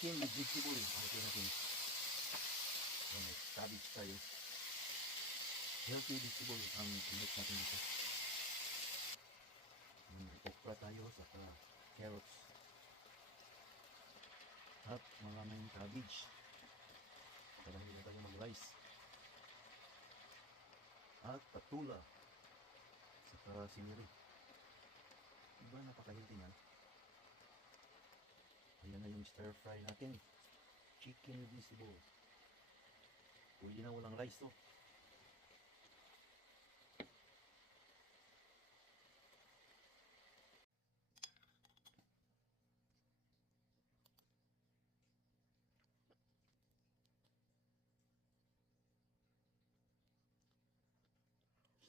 chicken with vegetable. Okay natin. Ayan, may cabbage tayo. Healthy vegetable ang pinag natin dito. May okra tayo, saka carrots. At maraming cabbage. Kaya hindi na tayo mag-rice. At patula. Saka siniri. Diba napaka-healthy niyan? Ayan na yung stir fry natin. Chicken with vegetable. Pwede na walang rice to.